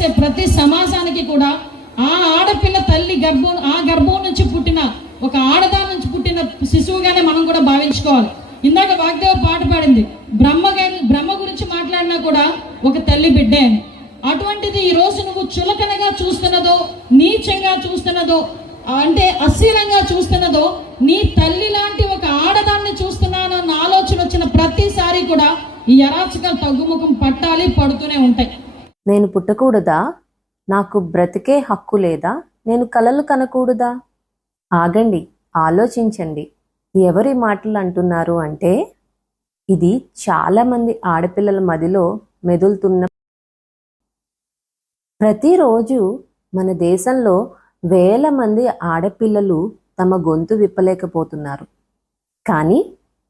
చేసే ప్రతి సమాజానికి కూడా ఆ ఆడపిల్ల తల్లి గర్భం ఆ గర్భం నుంచి పుట్టిన ఒక ఆడదాని నుంచి పుట్టిన శిశువుగానే మనం కూడా భావించుకోవాలి. ఇందాక వాగ్దేవ పాట పాడింది బ్రహ్మ బ్రహ్మ గురించి మాట్లాడినా కూడా ఒక తల్లి బిడ్డే అని. అటువంటిది ఈ రోజు నువ్వు చులకనగా చూస్తున్నదో నీచంగా చూస్తున్నదో అంటే అస్థిరంగా చూస్తున్నదో నీ తల్లి లాంటి ఒక ఆడదాన్ని చూస్తున్నాను అన్న ఆలోచన వచ్చిన ప్రతిసారి కూడా ఈ అరాచకాలు తగ్గుముఖం పట్టాలి పడుతూనే ఉంటాయి. నేను పుట్టకూడదా? నాకు బ్రతికే హక్కు లేదా? నేను కలలు కనకూడదా? ఆగండి ఆలోచించండి. ఎవరి మాటలు అంటున్నారు అంటే ఇది చాలామంది ఆడపిల్లల మదిలో మెదులుతున్న ప్రతిరోజు మన దేశంలో వేల మంది ఆడపిల్లలు తమ గొంతు విప్పలేకపోతున్నారు. కానీ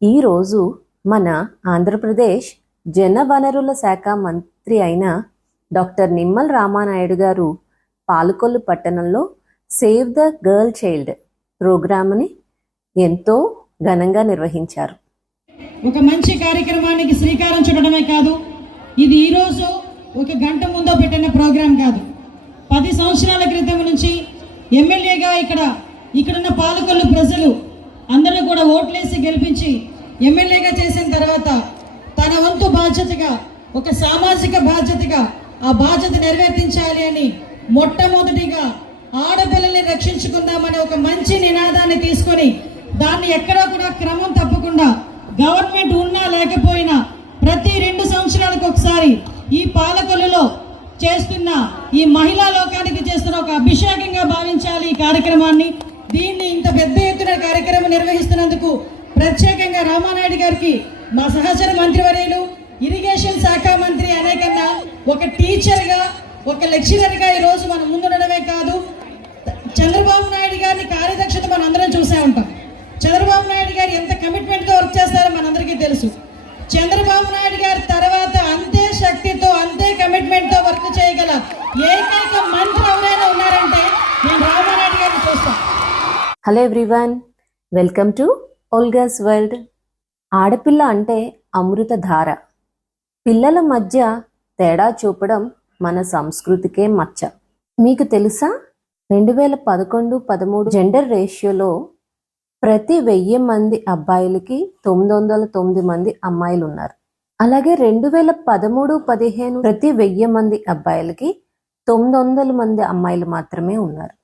ఈరోజు మన ఆంధ్రప్రదేశ్ జనవనరుల శాఖ మంత్రి అయిన డాక్టర్ నిమ్మల్ రామానాయుడు గారు పాలకొల్లు పట్టణంలో సేవ్ ద గర్ల్ చైల్డ్ ప్రోగ్రామ్ని ఎంతో ఘనంగా నిర్వహించారు. ఒక మంచి కార్యక్రమానికి శ్రీకారం చుట్టడమే కాదు ఇది ఈరోజు ఒక గంట ముందో పెట్టిన ప్రోగ్రాం కాదు. పది సంవత్సరాల క్రితం నుంచి ఎమ్మెల్యేగా ఇక్కడ ఇక్కడున్న పాలకొల్లు ప్రజలు అందరూ కూడా ఓట్లేసి గెలిపించి ఎమ్మెల్యేగా చేసిన తర్వాత తన వంతు బాధ్యతగా ఒక సామాజిక బాధ్యతగా ఆ బాధ్యత నెరవేర్తించాలి అని మొట్టమొదటిగా ఆడపిల్లల్ని రక్షించుకుందామనే ఒక మంచి నినాదాన్ని తీసుకొని దాన్ని ఎక్కడా కూడా క్రమం తప్పకుండా గవర్నమెంట్ ఉన్నా లేకపోయినా ప్రతి రెండు సంవత్సరాలకు ఒకసారి ఈ పాలకొల్లులో చేస్తున్న ఈ మహిళా లోకానికి చేస్తున్న ఒక అభిషేకంగా భావించాలి ఈ కార్యక్రమాన్ని. దీన్ని ఇంత పెద్ద ఎత్తున కార్యక్రమం నిర్వహిస్తున్నందుకు ప్రత్యేకంగా రామానాయుడు గారికి మా సహచర మంత్రివర్యులు ఇరిగేషన్ శాఖ మంత్రి అనే కన్నా ఒక టీచర్గా ఒక లెక్చరర్గా ఈ రోజు మనం ముందుండడమే కాదు చంద్రబాబు నాయుడు గారిని కార్యదక్షత మనం అందరం చూసే ఉంటాం. చంద్రబాబు నాయుడు గారు ఎంత కమిట్మెంట్తో వర్క్ చేస్తారో మనందరికీ తెలుసు. చంద్రబాబు నాయుడు గారి తర్వాత అంతే శక్తితో అంతే కమిట్మెంట్తో వర్క్ చేయగల ఏకైక మంత్రి ఎవరైనా ఉన్నారంటే నేను రామానాయుడు గారిని చూస్తాను. Hello everyone welcome to Olga's world ఆడపిల్ల అంటే అమృత ధార పిల్లల మధ్య తేడా చూపడం మన సంస్కృతికే మచ్చ. మీకు తెలుసా? రెండు వేల పదకొండు పదమూడు జెండర్ రేషియోలో ప్రతి వెయ్యి మంది అబ్బాయిలకి తొమ్మిది వందల తొమ్మిది మంది అమ్మాయిలు ఉన్నారు అలాగే రెండు వేల పదమూడు పదిహేను ప్రతి వెయ్యి మంది అబ్బాయిలకి తొమ్మిది వందల మంది అమ్మాయిలు మాత్రమే ఉన్నారు.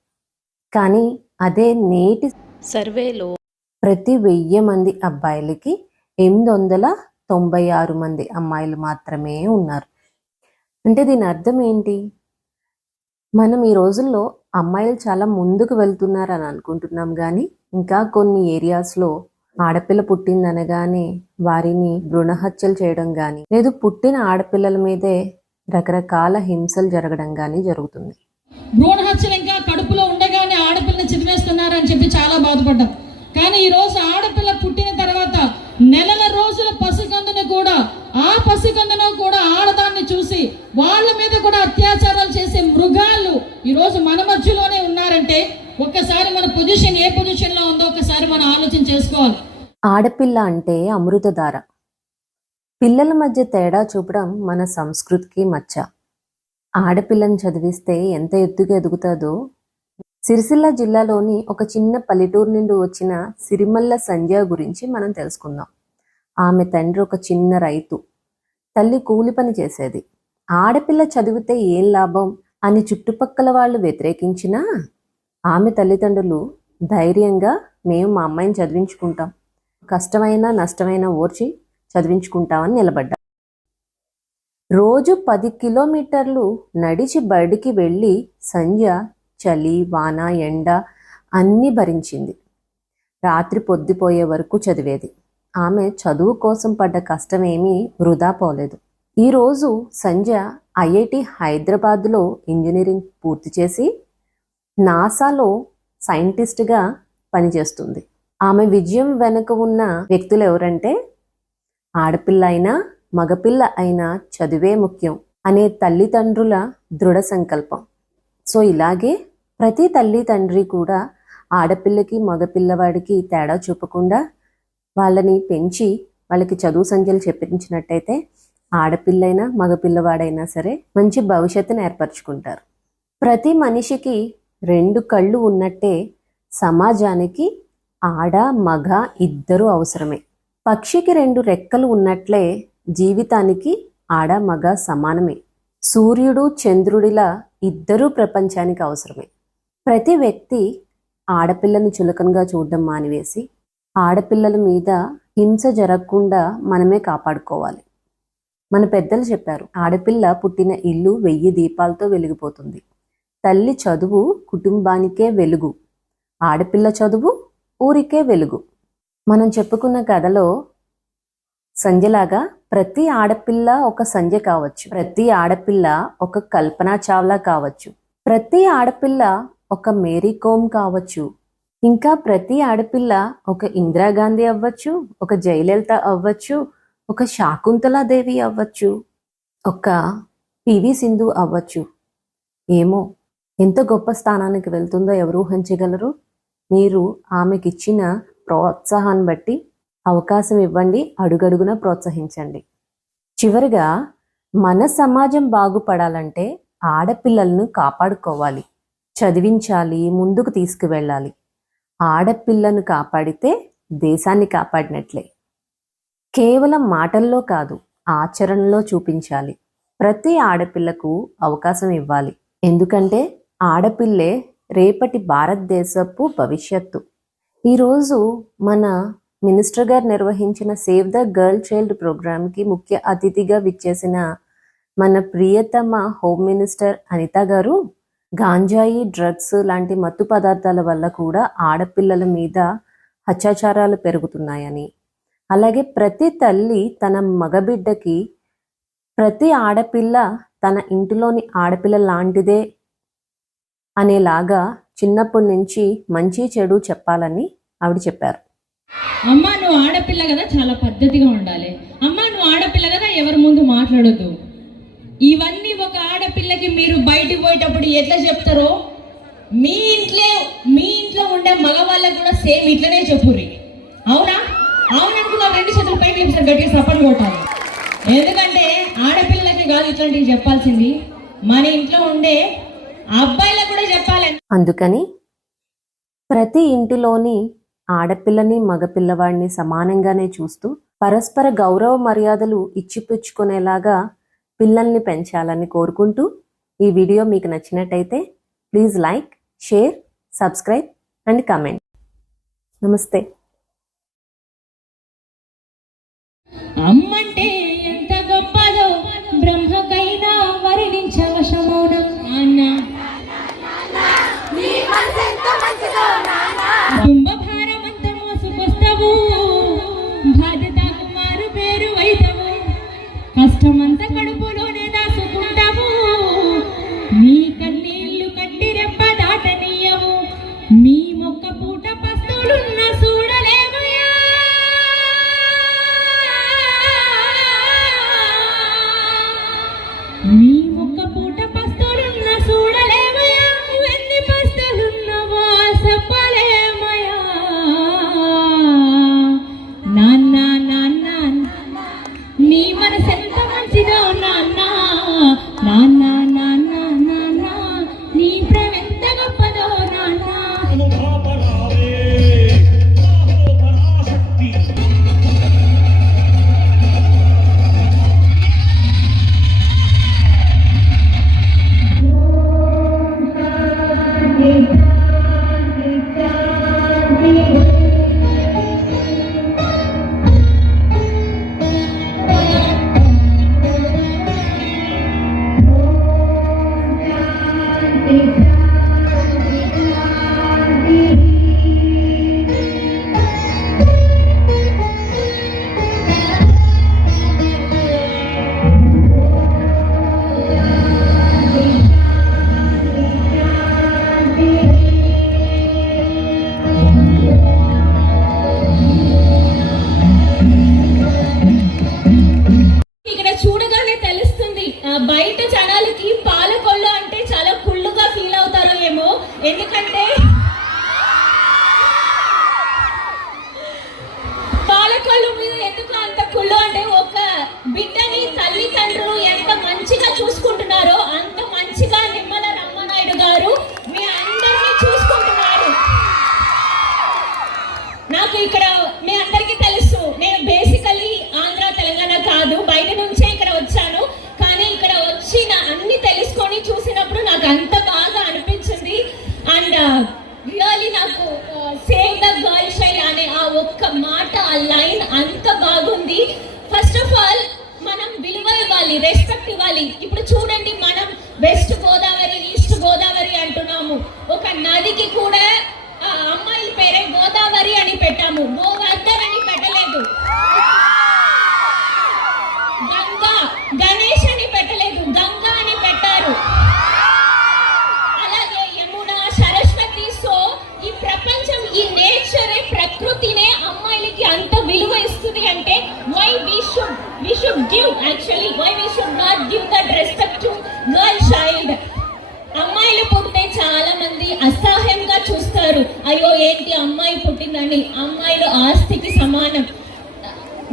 కానీ అదే నేటి సర్వేలో ప్రతి వెయ్యి మంది అబ్బాయిలకి ఎనిమిది వందల తొంభై ఆరు మంది అమ్మాయిలు మాత్రమే ఉన్నారు. అంటే దీని అర్థం ఏంటి? మనం ఈ రోజుల్లో అమ్మాయిలు చాలా ముందుకు వెళ్తున్నారు అని అనుకుంటున్నాం కానీ ఇంకా కొన్ని ఏరియాస్లో ఆడపిల్ల పుట్టిందనగానే వారిని భ్రూణహత్యలు చేయడం కానీ లేదు పుట్టిన ఆడపిల్లల మీదే రకరకాల హింసలు జరగడం కానీ జరుగుతుంది. భ్రూణహత్యలు ఇంకా కడుపులో ఉండగానే ఆడపిల్లని చిదివేస్తున్నారని చెప్పి చాలా బాధపడ్డాం. కానీ ఈ రోజు ఆడపిల్ల పుట్టిన నెలల రోజుల పసికందును కూడా ఆ పసికందును కూడా ఆడదాన్ని చూసి వాళ్ళ మీద కూడా అత్యాచారాలు చేసే మృగాలు ఈరోజు మన మధ్యలోనే ఉన్నారంటే ఒక్కసారి మన పొజిషన్ ఏ పొజిషన్లో ఉందో ఒకసారి మనం ఆలోచన చేసుకోవాలి. ఆడపిల్ల అంటే అమృతధార పిల్లల మధ్య తేడా చూపడం మన సంస్కృతికి మచ్చ. ఆడపిల్లని చదివిస్తే ఎంత ఎత్తుగా ఎదుగుతుందో సిరిసిల్ల జిల్లాలోని ఒక చిన్న పల్లెటూరు నుండి వచ్చిన సిరిమల్ల సంధ్య గురించి మనం తెలుసుకుందాం. ఆమె తండ్రి ఒక చిన్న రైతు. తల్లి కూలి పని చేసేది. ఆడపిల్ల చదివితే ఏం లాభం అని చుట్టుపక్కల వాళ్ళు వ్యతిరేకించినా ఆమె తల్లిదండ్రులు ధైర్యంగా మేము మా అమ్మాయిని చదివించుకుంటాం. కష్టమైనా నష్టమైనా ఓర్చి చదివించుకుంటామని నిలబడ్డా రోజు పది కిలోమీటర్లు నడిచి బడికి వెళ్ళి సంధ్య చలి వాన ఎండ అన్నీ భరించింది. రాత్రి పొద్దుపోయే వరకు చదివేది. ఆమె చదువు కోసం పడ్డ కష్టమేమీ వృధా పోలేదు. ఈరోజు సంధ్య ఐఐటి హైదరాబాద్లో ఇంజనీరింగ్ పూర్తి చేసి నాసాలో సైంటిస్ట్గా పనిచేస్తుంది. ఆమె విజయం వెనుక ఉన్న వ్యక్తులు ఎవరంటే ఆడపిల్ల అయినా మగపిల్ల అయినా చదువే ముఖ్యం అనే తల్లిదండ్రుల దృఢ సంకల్పం. సో ఇలాగే ప్రతి తల్లి తండ్రి కూడా ఆడపిల్లకి మగపిల్లవాడికి తేడా చూపకుండా వాళ్ళని పెంచి వాళ్ళకి చదువు సంఖ్యలు చెప్పించినట్టయితే ఆడపిల్లైనా మగపిల్లవాడైనా సరే మంచి భవిష్యత్తును ఏర్పరచుకుంటారు. ప్రతి మనిషికి రెండు కళ్ళు ఉన్నట్టే సమాజానికి ఆడ మగ ఇద్దరు అవసరమే. పక్షికి రెండు రెక్కలు ఉన్నట్లే జీవితానికి ఆడ మగ సమానమే. సూర్యుడు చంద్రుడిలా ఇద్దరూ ప్రపంచానికి అవసరమే. ప్రతి వ్యక్తి ఆడపిల్లను చులకనగా చూడడం మానివేసి ఆడపిల్లల మీద హింస జరగకుండా మనమే కాపాడుకోవాలి. మన పెద్దలు చెప్పారు ఆడపిల్ల పుట్టిన ఇల్లు వెయ్యి దీపాలతో వెలిగిపోతుంది. తల్లి చదువు కుటుంబానికే వెలుగు. ఆడపిల్ల చదువు ఊరికే వెలుగు. మనం చెప్పుకున్న కథలో సంజలాగా ప్రతి ఆడపిల్ల ఒక సంజ కావచ్చు. ప్రతి ఆడపిల్ల ఒక కల్పనా చావ్లా కావచ్చు. ప్రతి ఆడపిల్ల ఒక మేరీ కోమ్ కావచ్చు. ఇంకా ప్రతి ఆడపిల్ల ఒక ఇందిరాగాంధీ అవ్వచ్చు ఒక జయలలిత అవ్వచ్చు ఒక శాకుంతలాదేవి అవ్వచ్చు ఒక పివి సింధు అవ్వచ్చు. ఏమో ఎంత గొప్ప స్థానానికి వెళ్తుందో ఎవరు ఊహించగలరు? మీరు ఆమెకిచ్చిన ప్రోత్సాహాన్ని బట్టి అవకాశం ఇవ్వండి అడుగడుగున ప్రోత్సహించండి. చివరిగా మన సమాజం బాగుపడాలంటే ఆడపిల్లలను కాపాడుకోవాలి చదివించాలి ముందుకు తీసుకువెళ్ళాలి. ఆడపిల్లను కాపాడితే దేశాన్ని కాపాడినట్లే. కేవలం మాటల్లో కాదు ఆచరణలో చూపించాలి. ప్రతి ఆడపిల్లకు అవకాశం ఇవ్వాలి. ఎందుకంటే ఆడపిల్లే రేపటి భారతదేశపు భవిష్యత్తు. ఈరోజు మన మినిస్టర్ గారు నిర్వహించిన సేవ్ ద గర్ల్ చైల్డ్ ప్రోగ్రామ్కి ముఖ్య అతిథిగా విచ్చేసిన మన ప్రియతమ హోమ్ మినిస్టర్ అనిత గారు గాంజాయి డ్రగ్స్ లాంటి మత్తు పదార్థాల వల్ల కూడా ఆడపిల్లల మీద అత్యాచారాలు పెరుగుతున్నాయని. అలాగే ప్రతి తల్లి తన మగబిడ్డకి ప్రతి ఆడపిల్ల తన ఇంటిలోని ఆడపిల్ల లాంటిదే అనేలాగా చిన్నప్పటి నుంచి మంచి చెడు చెప్పాలని ఆవిడ చెప్పారు. అమ్మ నువ్వు ఆడపిల్ల కదా చాలా పద్ధతిగా ఉండాలి. అమ్మ నువ్వు ఆడపిల్ల కదా ఎవరి ముందు మాట్లాడొద్దు. ఇవన్నీ ఒక ఆడపిల్లకి మీరు బయటికి పోయేటప్పుడు ఎట్లా చెప్తారో మీ ఇంట్లో మీ ఇంట్లో ఉండే మగవాళ్ళకి కూడా సేమ్ ఇట్లనే చెప్పుర్రి. అవునా? అవుననుకున్నా రెండు చేతులు పైకి లేపుతారు గట్టిగా సపోర్ట్ కొట్టాలి. ఎందుకంటే ఆడపిల్లలకి కాదు ఇట్లాంటివి చెప్పాల్సింది. మన ఇంట్లో ఉండే అబ్బాయిలకు కూడా చెప్పాలి. అందుకని ప్రతి ఇంటిలోని ఆడపిల్లని మగపిల్లవాడిని సమానంగానే చూస్తూ పరస్పర గౌరవ మర్యాదలు ఇచ్చిపుచ్చుకునేలాగా పిల్లల్ని పెంచాలని కోరుకుంటూ ఈ వీడియో మీకు నచ్చినట్టయితే please like share subscribe and comment. నమస్తే. అమ్మంటే ఆడవాళ్ళ మీద ఎందుకు అంత కుళ్ళు అంటే ఒక బిడ్డని తల్లిదండ్రులు ఎంత మంచిగా చూసుకుంటున్నారో అంత మంచిగా నిమ్మల రామనాయుడు గారు మీ అందరినీ చూసుకుంటున్నారు నాకు ఇక్కడ బాగుంది ఫస్ట్ ఆఫ్ ఆల్ మనం విలువ ఇవ్వాలి రెస్పెక్ట్ ఇవ్వాలి. ఇప్పుడు చూడండి మనం వెస్ట్ గోదావరి ఈస్ట్ గోదావరి అంటున్నాము. ఒక నదికి కూడా ఆ అమ్మాయిల పేరే గోదావరి అని పెట్టాము. గోవర్ధన్ అని పెట్టలేదు. అంటే why we should we should give actually why we should not give that respect to girl child అమ్మాయిలు పుట్టితే చాలా మంది అసహ్యంగా చూస్తారు. అయ్యో ఏంటి అమ్మాయి పుట్టిందని? అమ్మాయిలు ఆస్తికి సమానం.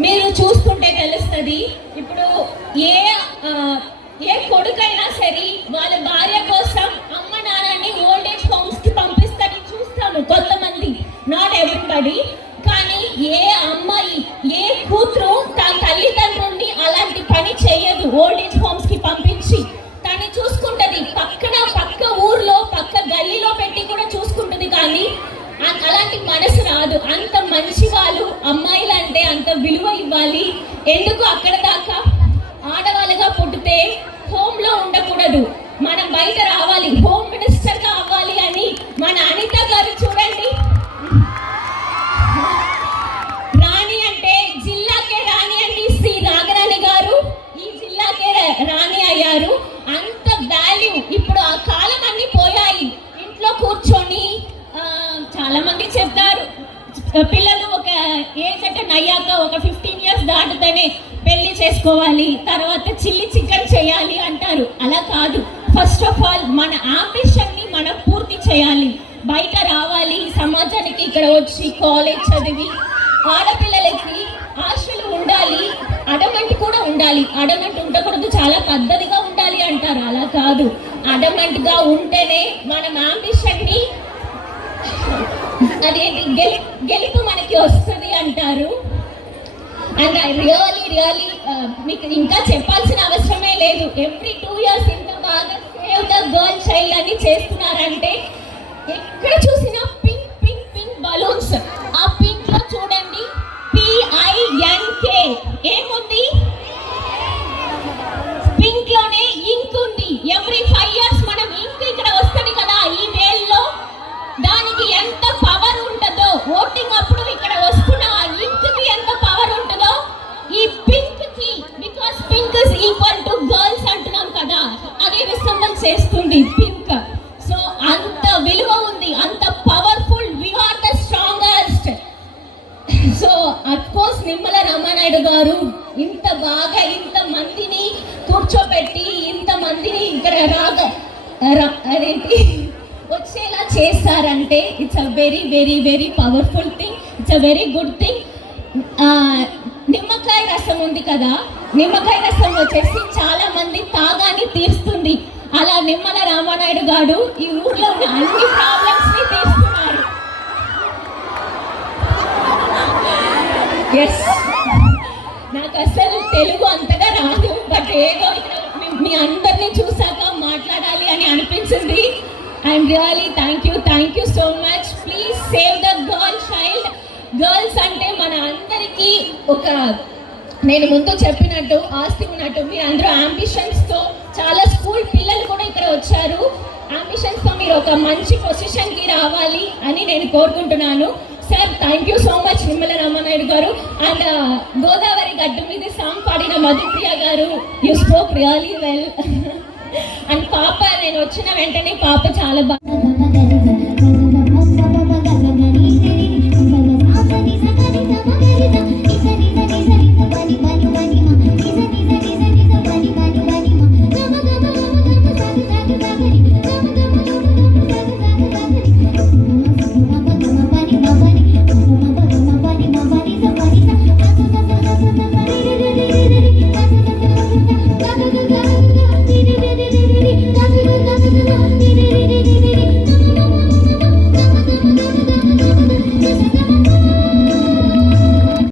మీరు చూస్తుంటే తెలుస్తుంది ఇప్పుడు ఏ ఏ కొడుకైనా సరే వాళ్ళ భార్య కోసం అమ్మ నాన్నని ఓల్డ్ ఏజ్ హోమ్స్కి పంపిస్తారని చూస్తాను కొంతమంది. నాట్ ఎవ్రీబడి కానీ ఏ అమ్మాయి ఓల్డ్ ఏజ్ హోమ్స్కి పంపించి తను చూసుకుంటది. పక్కన పక్క ఊర్లో పక్క గల్లీలో పెట్టి కూడా చూసుకుంటుంది కానీ అలాంటి మనసు రాదు. అంత మంచి వాళ్ళు అమ్మాయిలు అంటే అంత విలువ ఇవ్వాలి. ఎందుకు అక్కడ దాకా? ఆడవాళ్ళుగా పుట్టితే హోమ్లో ఉండకూడదు. మనం బయట రావాలి. ఫస్ట్ ఆఫ్ ఆల్ మన ఆంబిషన్ని మనం పూర్తి చేయాలి. బయట రావాలి సమాజానికి ఇక్కడ వచ్చి కాలేజ్ చదివి ఆడపిల్లలకి ఆశలు ఉండాలి అడమంటి కూడా ఉండాలి. అడమంటి ఉండకూడదు చాలా పద్ధతిగా ఉండాలి అంటారు. అలా కాదు. అడమంట్గా ఉంటేనే మనం ఆంబిషన్ని అదేంటి గెలి గెలుపు మనకి వస్తుంది అంటారు. అండ్ ఐ రియలీ రియలీ మీకు ఇంకా చెప్పాల్సిన అవసరమే లేదు. ఎవ్రీ టూ ఇయర్స్ చేస్తున్నారంటే ఎక్కడ చూసి it's a very good thing నిమ్మకాయ రసం ఉంది కదా నిమ్మకాయ రసం వచ్చేసి చాలా మంది తాగాని తీరుస్తుంది అలా నిమ్మల రామానాయుడు గారు ఈ ఊర్లో ఉన్న అన్ని ప్రాబ్లమ్స్ని తీరుస్తున్నారు ఎస్ నాకు అసలు తెలుగు అంతగా రాదు బట్ ఏదో మీ- మీ అందరినీ చూసాక మాట్లాడాలి అని అనిపించింది. I'm really thank you thank you so much please save the girl child girls అంటే మన అందరికీ ఒక నేను ముందు చెప్పినట్టు ఆస్తి ఉన్నట్టు మీరు అందరూ ambitions తో చాలా స్కూల్ పిల్లలు కూడా ఇక్కడ వచ్చారు. Ambitions తో మీరు ఒక మంచి పొజిషన్కి రావాలి అని నేను కోరుకుంటున్నాను. Sir thank you so much Nimmala Ramanaidu garu. And uh, Godavari గడ్డు మీద సాంగ్ పాడిన Madhupriya garu you spoke really well and పాప నేను వచ్చిన వెంటనే పాప చాలా బాగా